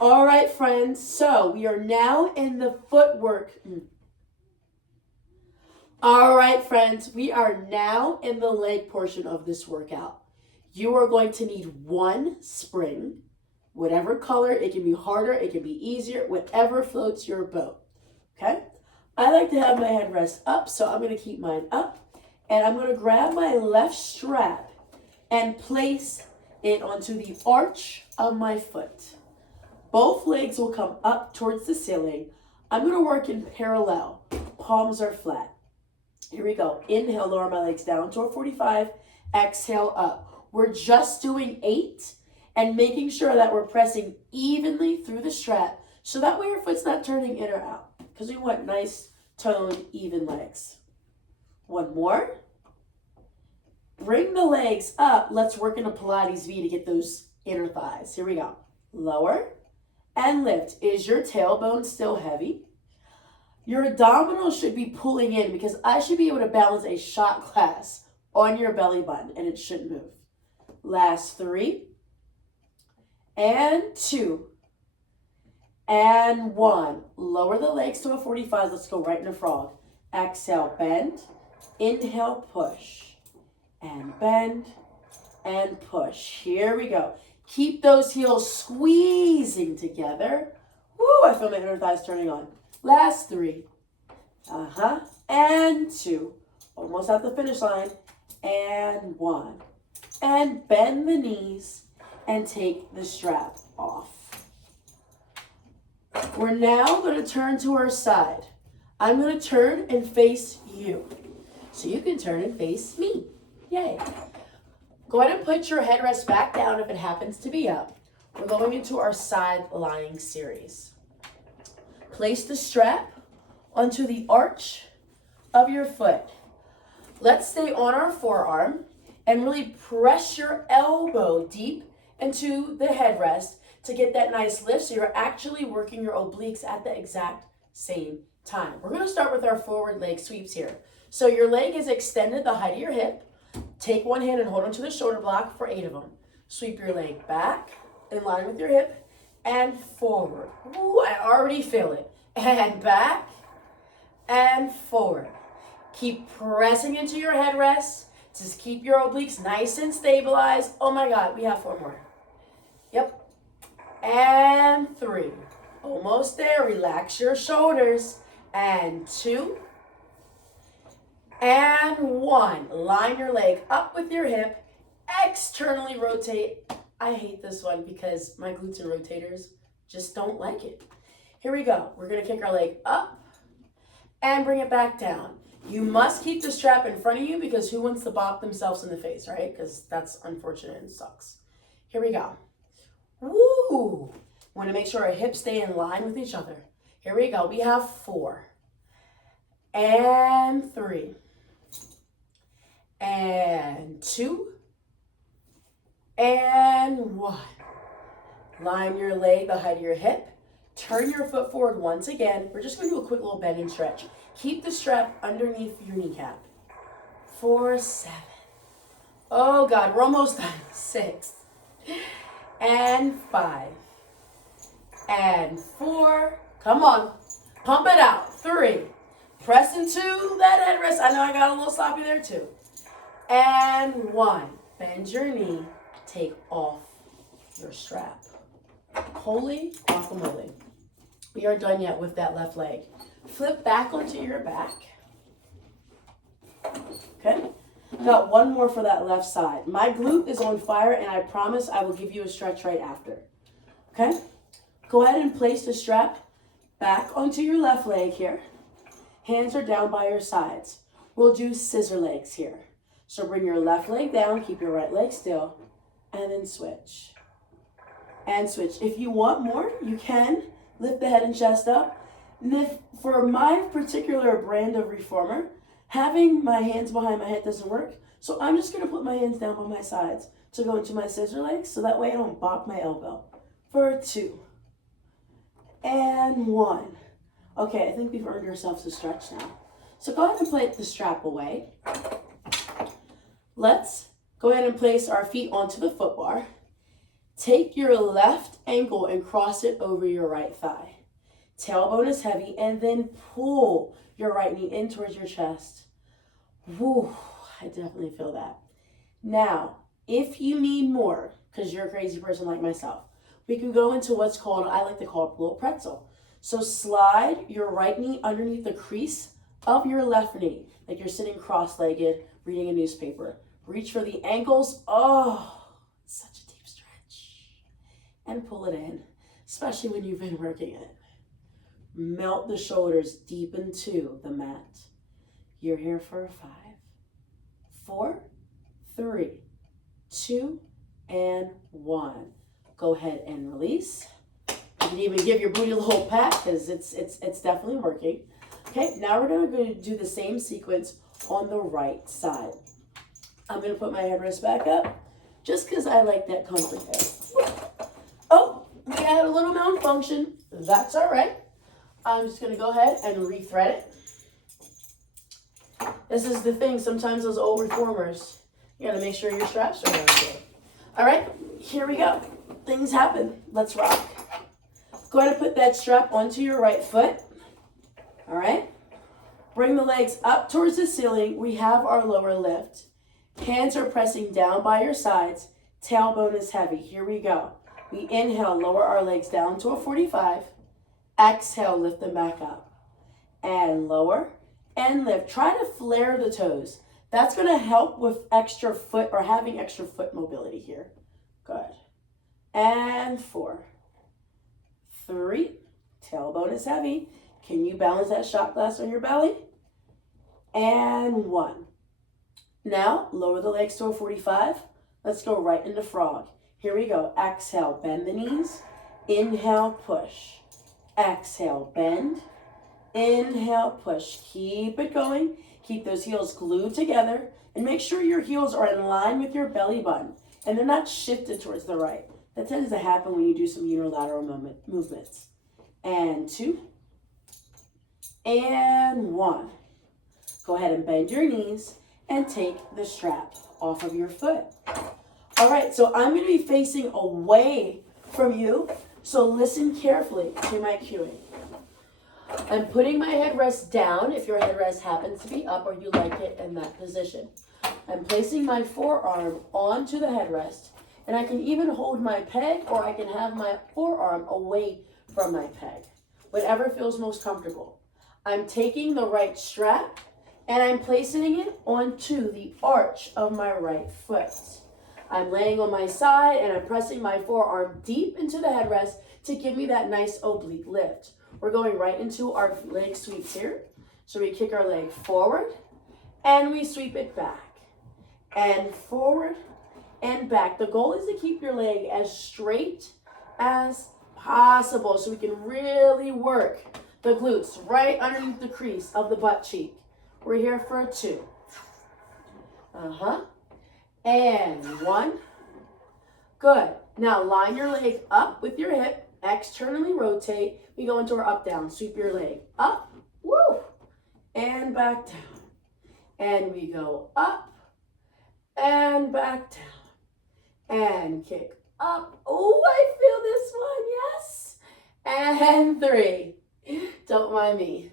All right, friends. So we are now in the footwork. All right, friends. We are now in the leg portion of this workout. You are going to need one spring, whatever color. It can be harder, it can be easier, whatever floats your boat. Okay? I like to have my headrest up, so I'm going to keep mine up. And I'm going to grab my left strap and place it onto the arch of my foot. Both legs will come up towards the ceiling. I'm going to work in parallel. Palms are flat. Here we go. Inhale, lower my legs down toward 45. Exhale, up. We're just doing 8 and making sure that we're pressing evenly through the strap so that way your foot's not turning in or out because we want nice, toned, even legs. One more. Bring the legs up. Let's work in a Pilates V to get those inner thighs. Here we go. Lower and lift. Is your tailbone still heavy? Your abdominals should be pulling in because I should be able to balance a shot glass on your belly button and it shouldn't move. Last 3 and 2 and 1. Lower the legs to a 45. Let's go right in a frog. Exhale, bend. Inhale, push. And bend and push. Here we go. Keep those heels squeezing together. Woo, I feel my inner thighs turning on. Last 3. And 2. Almost at the finish line. And 1. And bend the knees and take the strap off. We're now going to turn to our side. I'm going to turn and face you. So you can turn and face me. Yay. Go ahead and put your headrest back down if it happens to be up. We're going into our side lying series. Place the strap onto the arch of your foot. Let's stay on our forearm and really press your elbow deep into the headrest to get that nice lift so you're actually working your obliques at the exact same time. We're going to start with our forward leg sweeps here. So your leg is extended the height of your hip. Take one hand and hold onto the shoulder block for 8 of them. Sweep your leg back in line with your hip and forward. Ooh, I already feel it. And back and forward. Keep pressing into your headrest. Just keep your obliques nice and stabilized. Oh my God, we have 4 more. Yep. And 3. Almost there. Relax your shoulders. And 2. And 1. Line your leg up with your hip. Externally rotate. I hate this one because my glutes and rotators just don't like it. Here we go. We're going to kick our leg up and bring it back down. You must keep the strap in front of you because who wants to bop themselves in the face, right? Because that's unfortunate and sucks. Here we go. Woo! Want to make sure our hips stay in line with each other. Here we go. We have 4. And 3. And 2. And 1. Line your leg the height of your hip. Turn your foot forward once again. We're just going to do a quick little bend and stretch. Keep the strap underneath your kneecap. 4, 7. Oh God, we're almost done. 6. And 5. And 4. Come on. Pump it out. 3. Press into that headrest. I know I got a little sloppy there too. And 1. Bend your knee. Take off your strap. Holy guacamole. We aren't done yet with that left leg. Flip back onto your back. Okay. Got 1 more for that left side. My glute is on fire and I promise I will give you a stretch right after. Okay. Go ahead and place the strap back onto your left leg here. Hands are down by your sides. We'll do scissor legs here. So bring your left leg down, keep your right leg still, and then switch. And switch. If you want more, you can lift the head and chest up. And if for my particular brand of reformer, having my hands behind my head doesn't work. So I'm just going to put my hands down by my sides to go into my scissor legs so that way I don't bop my elbow. For 2. And 1. Okay, I think we've earned ourselves a stretch now. So go ahead and place the strap away. Let's go ahead and place our feet onto the foot bar. Take your left ankle and cross it over your right thigh. Tailbone is heavy, and then pull your right knee in towards your chest. Woo, I definitely feel that. Now, if you need more, because you're a crazy person like myself, we can go into what's called, I like to call it a little pretzel. So slide your right knee underneath the crease of your left knee, like you're sitting cross-legged, reading a newspaper. Reach for the ankles. Oh, such a deep stretch. And pull it in, especially when you've been working it. Melt the shoulders deep into the mat. You're here for 5, 4, 3, 2, and 1. Go ahead and release. You can even give your booty a little pat because it's definitely working. Okay, now we're going to do the same sequence on the right side. I'm going to put my headrest back up just because I like that comfort there. Oh, we had a little malfunction. That's all right. I'm just going to go ahead and rethread it. This is the thing. Sometimes those old reformers, you got to make sure your straps are good. All right, here we go. Things happen. Let's rock. Go ahead and put that strap onto your right foot. All right. Bring the legs up towards the ceiling. We have our lower lift. Hands are pressing down by your sides. Tailbone is heavy. Here we go. We inhale, lower our legs down to a 45. Exhale, lift them back up. And lower and lift. Try to flare the toes. That's going to help with extra foot or having extra foot mobility here. Good. And 4, 3. Tailbone is heavy. Can you balance that shot glass on your belly? And 1. Now, lower the legs to a 45. Let's go right into frog. Here we go. Exhale, bend the knees. Inhale, push. Exhale, bend. Inhale, push. Keep it going. Keep those heels glued together. And make sure your heels are in line with your belly button. And they're not shifted towards the right. That tends to happen when you do some unilateral movements. And 2. And 1. Go ahead and bend your knees and take the strap off of your foot. All right, so I'm going to be facing away from you, so listen carefully to my cueing. I'm putting my headrest down if your headrest happens to be up or you like it in that position. I'm placing my forearm onto the headrest, and I can even hold my peg or I can have my forearm away from my peg, whatever feels most comfortable. I'm taking the right strap and I'm placing it onto the arch of my right foot. I'm laying on my side and I'm pressing my forearm deep into the headrest to give me that nice oblique lift. We're going right into our leg sweeps here. So we kick our leg forward and we sweep it back and forward and back. The goal is to keep your leg as straight as possible so we can really work the glutes right underneath the crease of the butt cheek. We're here for a 2. And 1. Good. Now line your leg up with your hip. Externally rotate. We go into our up down. Sweep your leg up. Woo. And back down. And we go up and back down. And kick up. Oh, I feel this one. Yes. And 3. Don't mind me.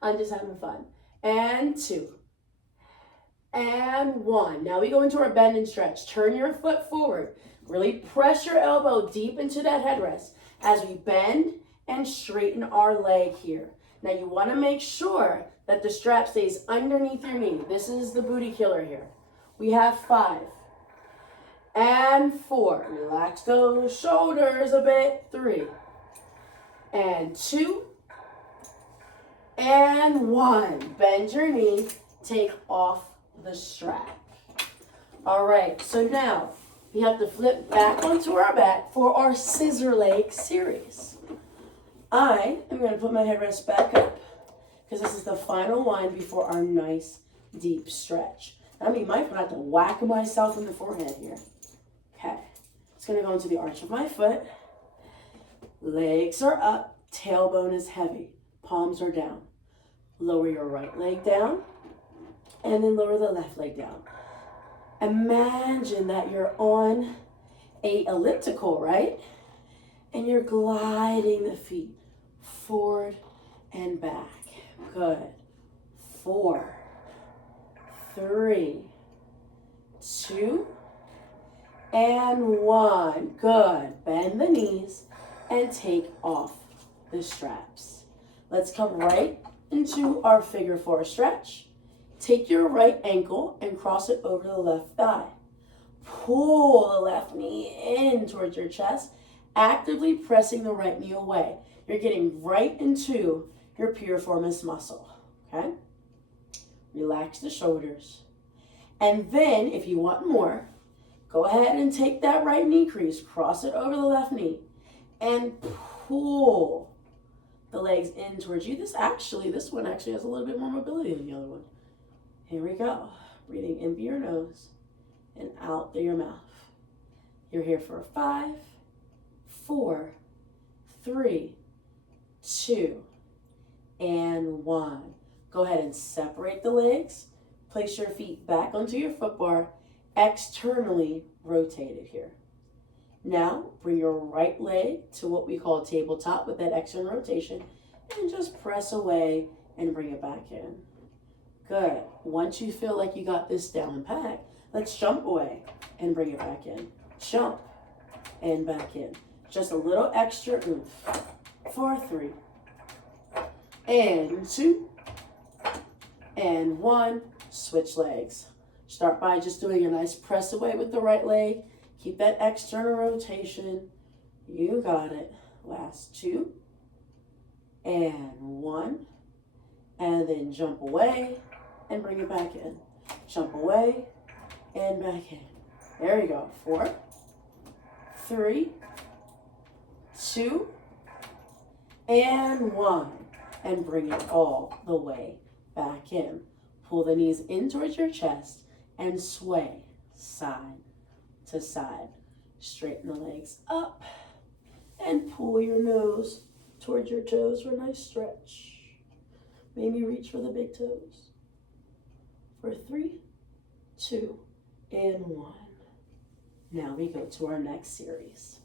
I'm just having fun. And 2. And 1. Now we go into our bend and stretch. Turn your foot forward. Really press your elbow deep into that headrest as we bend and straighten our leg here. Now you want to make sure that the strap stays underneath your knee. This is the booty killer here. We have 5. And 4. Relax those shoulders a bit. 3. And 2. And 1. Bend your knee. Take off the strap. All right, so now we have to flip back onto our back for our scissor leg series. I am going to put my headrest back up because this is the final one before our nice deep stretch. I mean, might have to whack myself in the forehead here. Okay, it's going to go into the arch of my foot. Legs are up, tailbone is heavy, palms are down. Lower your right leg down, and then lower the left leg down. Imagine that you're on a elliptical, right? And you're gliding the feet forward and back. Good. 4, 3, 2, and 1. Good. Bend the knees and take off the straps. Let's come right into our figure 4 stretch. Take your right ankle and cross it over the left thigh. Pull the left knee in towards your chest, actively pressing the right knee away. You're getting right into your piriformis muscle, okay? Relax the shoulders. And then, if you want more, go ahead and take that right knee crease, cross it over the left knee, and pull the legs in towards you. This one actually has a little bit more mobility than the other one. Here we go. Breathing in through your nose and out through your mouth. You're here for 5, 4, 3, 2, and 1. Go ahead and separate the legs. Place your feet back onto your foot bar, externally rotated here. Now, bring your right leg to what we call tabletop with that external rotation, and just press away and bring it back in. Good. Once you feel like you got this down pat, let's jump away and bring it back in. Jump and back in. Just a little extra oomph. 4, 3, and 2, and 1. Switch legs. Start by just doing a nice press away with the right leg. Keep that external rotation. You got it. Last 2, and 1, and then jump away and bring it back in. Jump away and back in. There you go. 4, 3, 2, and 1. And bring it all the way back in. Pull the knees in towards your chest and sway side to side. Straighten the legs up and pull your nose towards your toes for a nice stretch. Maybe reach for the big toes. For 3, 2, and 1. Now we go to our next series.